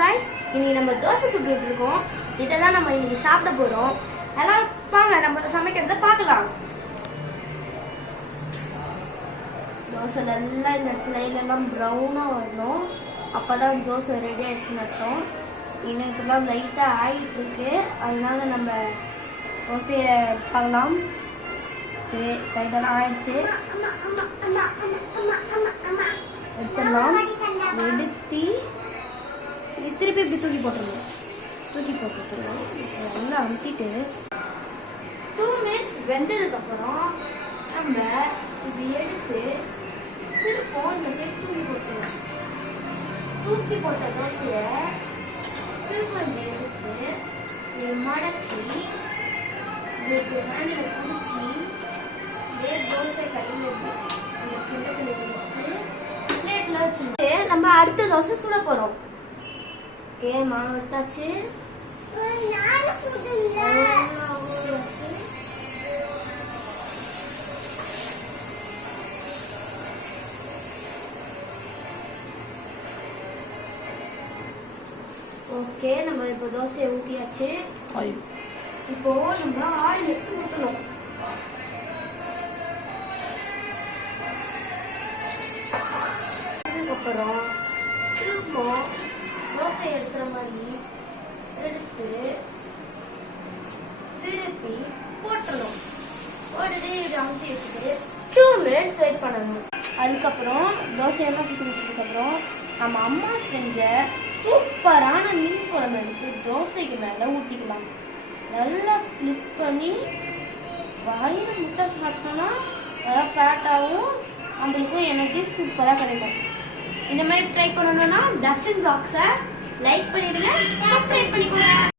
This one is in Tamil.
गाइस இன்னைக்கு நம்ம தோசை சுட்டுட்டு இருக்கோம். இத தான் நம்ம இன்னைக்கு சாப்பிட போறோம். எல்லாம் வாங்க நம்ம சமைக்கிறத பார்க்கலாம். தோசை நல்லா இந்த ஸ்லைட்ல எல்லாம் பிரவுனா வரணும். அப்பதான் தோசை ரெடி ஆயிடுச்சுன்னு அர்த்தம். இன்னைக்குலாம் லைட்டா ஆயிட்டு இருக்கு. அதனால நம்ம தோசையை பார்க்கலாம். சைடெல்லாம் ஆயிடுச்சு. எடுத்துடலாம். எடுத்து திருப்பி இப்படி தூக்கி போட்டுருவோம். நல்லா அமுத்திட்டு 2 மினிட்ஸ் வெந்ததுக்கப்புறம் நம்ம இது எடுத்து திருப்போம் இந்த சைட் தூக்கி போட்டுருவோம். தூக்கி போட்ட தோசையை திரும்ப எடுத்து மடக்கி ஹேண்டில் பிடிச்சி தோசை கையில் அந்த கிண்டத்தில் எடுத்து பிளேட்டில் வச்சுட்டு நம்ம அடுத்த தோசை சுட போகிறோம். ஓகே, மாவு எடுத்தாச்சு. ஓகே, நம்ம இப்போ தோசையை ஊற்றியாச்சு. இப்போ நம்ம ஆயில் எடுத்து ஊற்றணும். அதுக்கப்புறம் திரும்ப தோசை எடுக்கிற மாதிரி எடுத்து திருப்பி போட்டுடணும். போட்டுட்டு இது அமுத்தி வச்சுட்டு 2 மினிட்ஸ் வெயிட் பண்ணணும். அதுக்கப்புறம் தோசையெல்லாம் சுற்றி வச்சதுக்கப்புறம் நம்ம அம்மா செஞ்ச சூப்பரான மீன் குழம்பு எடுத்து தோசைக்கு மேலே ஊற்றிக்கலாம். நல்லா ஸ்ப்ளிட் பண்ணி வயிறு முட்டை சாப்பிட்டோன்னா அதாவது ஃபேட்டாகவும் நம்மளுக்கும் எனர்ஜி சூப்பராக கிடைக்கும். இந்த மாதிரி ட்ரை பண்ணணும்னா தர்ஷன் வ்ளாக்ஸை லைக் பண்ணிடுங்க, சப்ஸ்கிரைப் பண்ணிக்கோங்க.